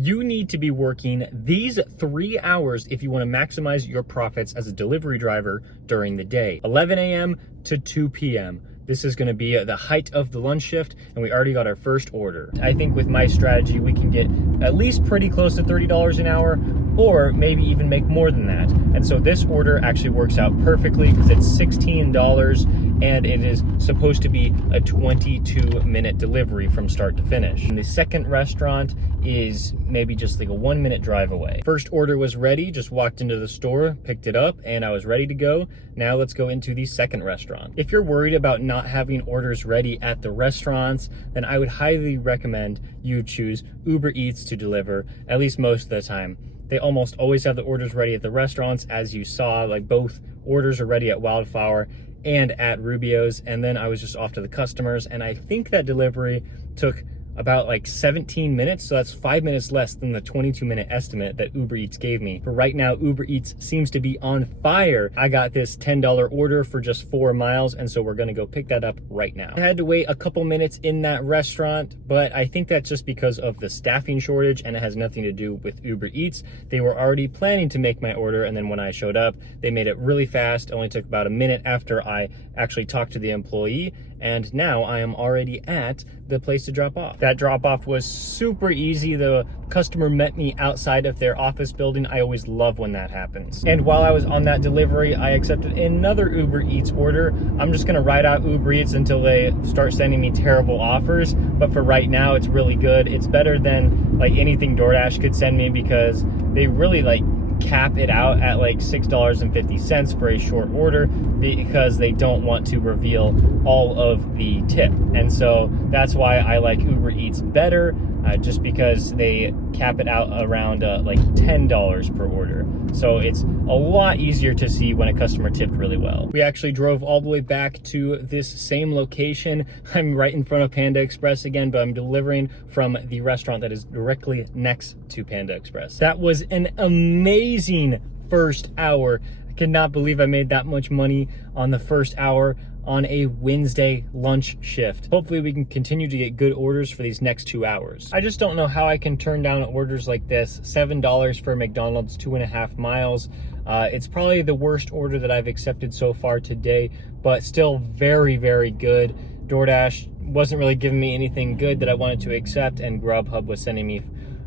You need to be working these 3 hours if you want to maximize your profits as a delivery driver during the day, 11 a.m. to 2 p.m. This is going to be the height of the lunch shift, and we already got our first order. I think with my strategy, we can get at least pretty close to $30 an hour, or maybe even make more than that. And so this order actually works out perfectly because it's $16 and it is supposed to be a 22-minute delivery from start to finish. And the second restaurant is maybe just like a 1-minute drive away. First order was ready, just walked into the store, picked it up, and I was ready to go. Now let's go into the second restaurant. If you're worried about not having orders ready at the restaurants, then I would highly recommend you choose Uber Eats to deliver, at least most of the time. They almost always have the orders ready at the restaurants, as you saw, like both orders are ready at Wildflower and at Rubio's, and then I was just off to the customers, and I think that delivery took about like 17 minutes, so that's 5 minutes less than the 22-minute estimate that Uber Eats gave me. But right now, Uber Eats seems to be on fire. I got this $10 order for just 4 miles, and so we're gonna go pick that up right now. I had to wait a couple minutes in that restaurant, but I think that's just because of the staffing shortage, and it has nothing to do with Uber Eats. They were already planning to make my order, and then when I showed up, they made it really fast. It only took about a minute after I actually talked to the employee, and now I am already at the place to drop off. That drop off was super easy. The customer met me outside of their office building. I always love when that happens. And while I was on that delivery, I accepted another Uber Eats order. I'm just gonna ride out Uber Eats until they start sending me terrible offers, but for right now, it's really good. It's better than like anything DoorDash could send me because they really like cap it out at like $6.50 for a short order because they don't want to reveal all of the tip. And so that's why I like Uber Eats better, just because they cap it out around like $10 per order. So it's a lot easier to see when a customer tipped really well. We actually drove all the way back to this same location. I'm right in front of Panda Express again, but I'm delivering from the restaurant that is directly next to Panda Express. That was an amazing first hour. I cannot believe I made that much money on the first hour on a Wednesday lunch shift. Hopefully we can continue to get good orders for these next 2 hours. I just don't know how I can turn down orders like this. $7 for McDonald's, 2.5 miles. It's probably the worst order that I've accepted so far today, but still very, very good. DoorDash wasn't really giving me anything good that I wanted to accept, and Grubhub was sending me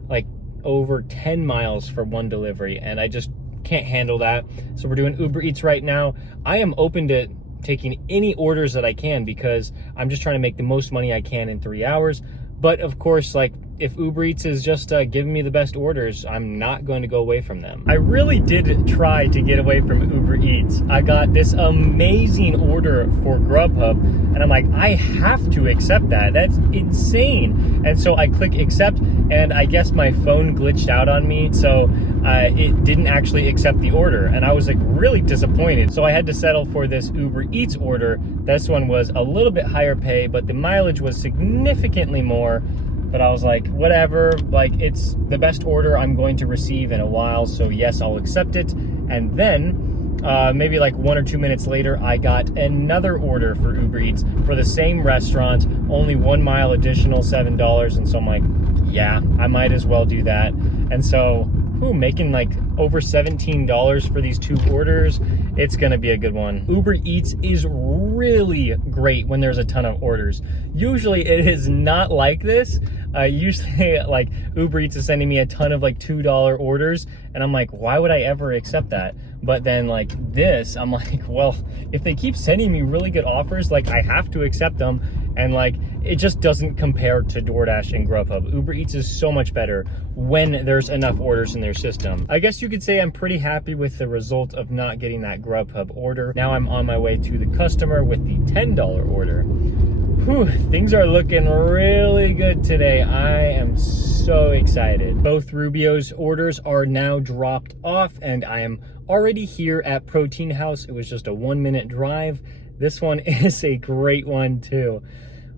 like over 10 miles for one delivery, and I just can't handle that. So we're doing Uber Eats right now. I am open to taking any orders that I can because I'm just trying to make the most money I can in 3 hours. But of course, like if Uber Eats is just giving me the best orders, I'm not going to go away from them. I really did try to get away from Uber Eats. I got this amazing order for Grubhub, and I'm like, I have to accept that. That's insane. And so I click accept, and I guess my phone glitched out on me, so it didn't actually accept the order, and I was like really disappointed. So I had to settle for this Uber Eats order. This one was a little bit higher pay, but the mileage was significantly more. But I was like, whatever, like it's the best order I'm going to receive in a while, so yes, I'll accept it. And then maybe like 1 or 2 minutes later, I got another order for Uber Eats for the same restaurant, only 1 mile additional, $7. And so I'm like, yeah, I might as well do that. And so making like over $17 for these 2 orders. It's gonna be a good one. Uber Eats is really great when there's a ton of orders. Usually it is not like this. Usually like Uber Eats is sending me a ton of like $2 orders, and I'm like, why would I ever accept that? But then like this, I'm like, well, if they keep sending me really good offers, like I have to accept them. And like, it just doesn't compare to DoorDash and Grubhub. Uber Eats is so much better when there's enough orders in their system. I guess you could say I'm pretty happy with the result of not getting that Grubhub order. Now I'm on my way to the customer with the $10 order. Whew, things are looking really good today. I am so excited. Both Rubio's orders are now dropped off, and I am already here at Protein House. It was just a 1-minute drive. This one is a great one too.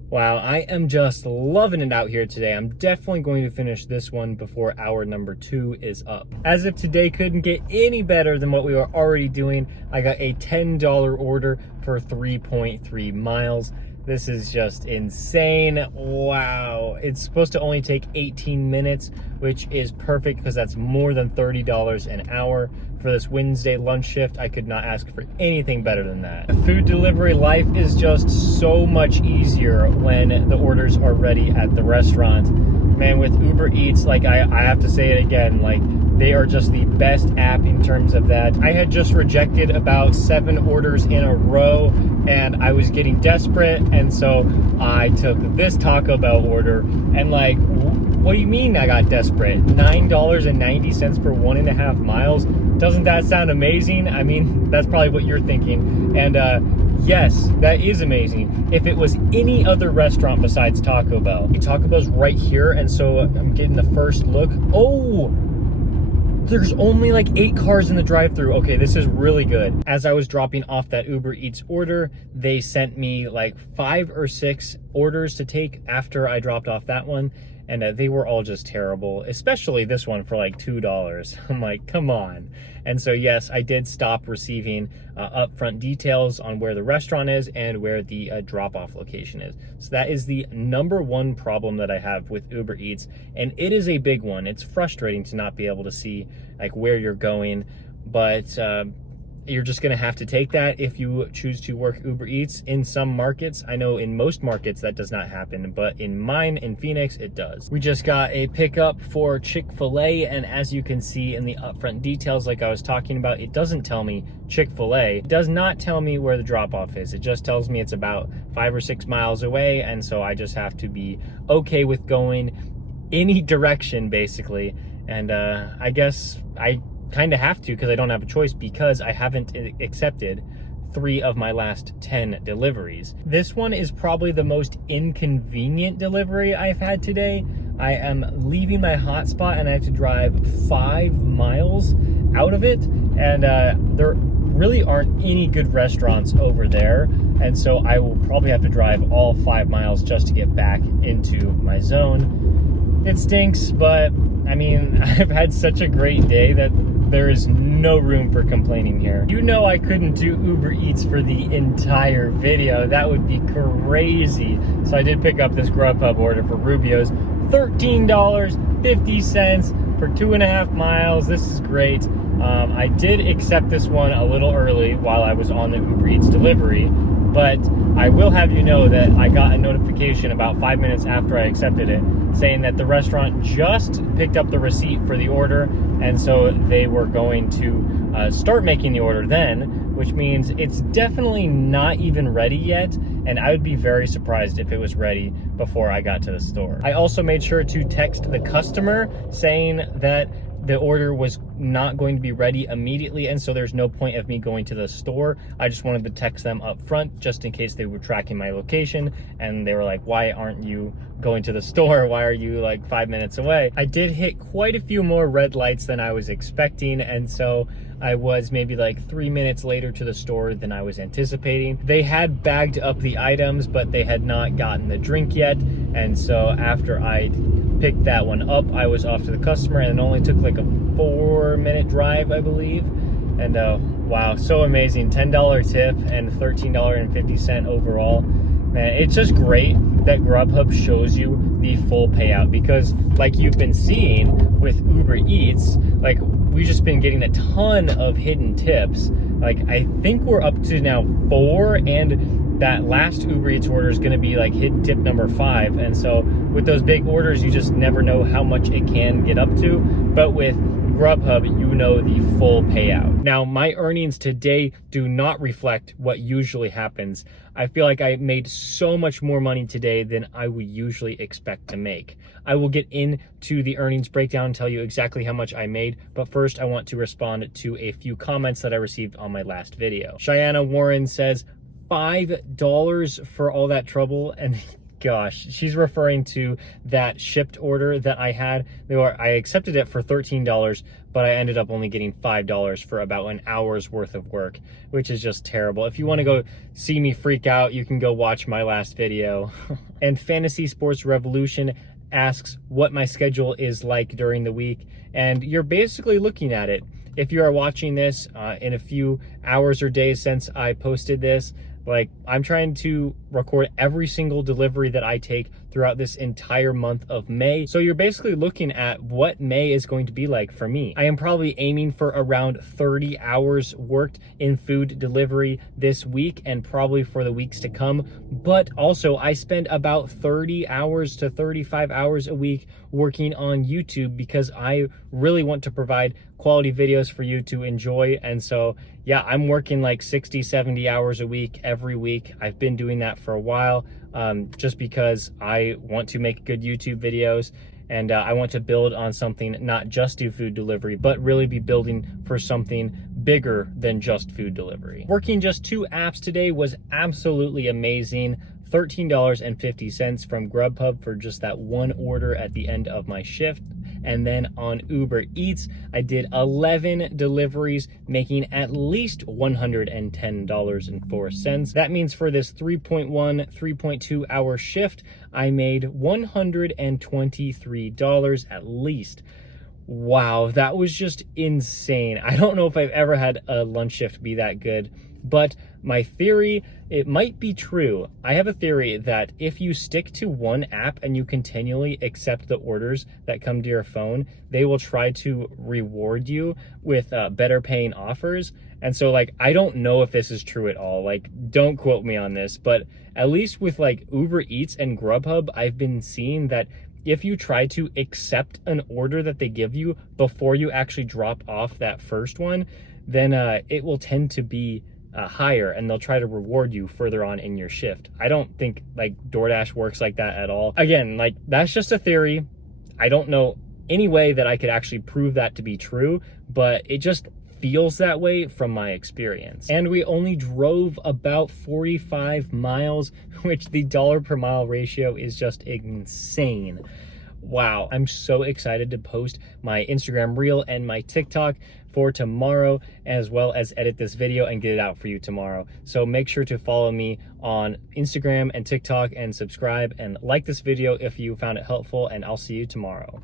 Wow, I am just loving it out here today. I'm definitely going to finish this one before hour number 2 is up. As if today couldn't get any better than what we were already doing, I got a $10 order for 3.3 miles. This is just insane. Wow. It's supposed to only take 18 minutes, which is perfect because that's more than $30 an hour. For this Wednesday lunch shift, I could not ask for anything better than that. Food delivery life is just so much easier when the orders are ready at the restaurant. Man, with Uber Eats, like I have to say it again, like they are just the best app in terms of that. I had just rejected about 7 orders in a row and I was getting desperate, and so I took this Taco Bell order and like, what do you mean I got desperate? $9.90 for 1.5 miles? Doesn't that sound amazing? I mean, that's probably what you're thinking. And yes, that is amazing. If it was any other restaurant besides Taco Bell. Taco Bell's right here, and so I'm getting the first look. Oh, there's only like 8 cars in the drive-thru. Okay, this is really good. As I was dropping off that Uber Eats order, they sent me like 5 or 6 orders to take after I dropped off that one. And they were all just terrible, especially this one for like $2. I'm like, come on. And so, yes, I did stop receiving upfront details on where the restaurant is and where the drop-off location is. So that is the #1 problem that I have with Uber Eats. And it is a big one. It's frustrating to not be able to see like where you're going, but you're just gonna have to take that if you choose to work Uber Eats in some markets. I know in most markets that does not happen, but in mine, in Phoenix, it does. We just got a pickup for Chick-fil-A, and as you can see in the upfront details like I was talking about, it doesn't tell me Chick-fil-A. It does not tell me where the drop-off is. It just tells me it's about 5 or 6 miles away, and so I just have to be okay with going any direction, basically. And I guess I kind of have to because I don't have a choice because I haven't accepted 3 of my last 10 deliveries. This one is probably the most inconvenient delivery I've had today. I am leaving my hotspot and I have to drive 5 miles out of it, and there really aren't any good restaurants over there, and so I will probably have to drive all 5 miles just to get back into my zone. It stinks, but I mean, I've had such a great day that there is no room for complaining here. You know I couldn't do Uber Eats for the entire video. That would be crazy. So I did pick up this Grubhub order for Rubio's. $13.50 for 2.5 miles. This is great. I did accept this one a little early while I was on the Uber Eats delivery, but I will have you know that I got a notification about 5 minutes after I accepted it saying that the restaurant just picked up the receipt for the order, and so they were going to start making the order then, which means it's definitely not even ready yet, and I would be very surprised if it was ready before I got to the store. I also made sure to text the customer saying that the order was not going to be ready immediately, and so there's no point of me going to the store. I just wanted to text them up front just in case they were tracking my location and they were like, why aren't you going to the store? Why are you like 5 minutes away? I did hit quite a few more red lights than I was expecting, and so I was maybe like 3 minutes later to the store than I was anticipating. They had bagged up the items, but they had not gotten the drink yet, and so after I picked that one up, I was off to the customer, and it only took like a 4-minute drive, I believe. And wow, so amazing. $10 tip and $13.50 overall. Man, it's just great that Grubhub shows you the full payout, because like you've been seeing with Uber Eats, like we've just been getting a ton of hidden tips. Like I think we're up to now 4, and that last Uber Eats order is going to be like hidden tip number 5. And so with those big orders, you just never know how much it can get up to. But with Grubhub, you know the full payout. Now, my earnings today do not reflect what usually happens. I feel like I made so much more money today than I would usually expect to make. I will get into the earnings breakdown and tell you exactly how much I made, but first I want to respond to a few comments that I received on my last video. Cheyenne Warren says, $5 for all that trouble, and gosh, she's referring to that shipped order that I had. I accepted it for $13, but I ended up only getting $5 for about an hour's worth of work, which is just terrible. If you want to go see me freak out, you can go watch my last video. And Fantasy Sports Revolution asks what my schedule is like during the week, and you're basically looking at it. If you are watching this in a few hours or days since I posted this, like I'm trying to record every single delivery that I take throughout this entire month of May. So you're basically looking at what May is going to be like for me. I am probably aiming for around 30 hours worked in food delivery this week and probably for the weeks to come. But also I spend about 30 hours to 35 hours a week working on YouTube because I really want to provide quality videos for you to enjoy. And so yeah, I'm working like 60, 70 hours a week every week. I've been doing that for a while just because I want to make good YouTube videos and I want to build on something, not just do food delivery, but really be building for something bigger than just food delivery. Working just 2 apps today was absolutely amazing. $13.50 from Grubhub for just that one order at the end of my shift. And then on Uber Eats, I did 11 deliveries, making at least $110.04. That means for this 3.2 hour shift, I made $123 at least. Wow, that was just insane. I don't know if I've ever had a lunch shift be that good, but my theory, it might be true. I have a theory that if you stick to one app and you continually accept the orders that come to your phone, they will try to reward you with better paying offers. And so like, I don't know if this is true at all. Like, don't quote me on this, but at least with like Uber Eats and Grubhub, I've been seeing that if you try to accept an order that they give you before you actually drop off that first one, then it will tend to be higher and they'll try to reward you further on in your shift. I don't think like DoorDash works like that at all. Again, like that's just a theory. I don't know any way that I could actually prove that to be true, but it just feels that way from my experience. And we only drove about 45 miles, which the dollar per mile ratio is just insane. Wow, I'm so excited to post my Instagram reel and my TikTok for tomorrow, as well as edit this video and get it out for you tomorrow. So make sure to follow me on Instagram and TikTok and subscribe and like this video if you found it helpful, and I'll see you tomorrow.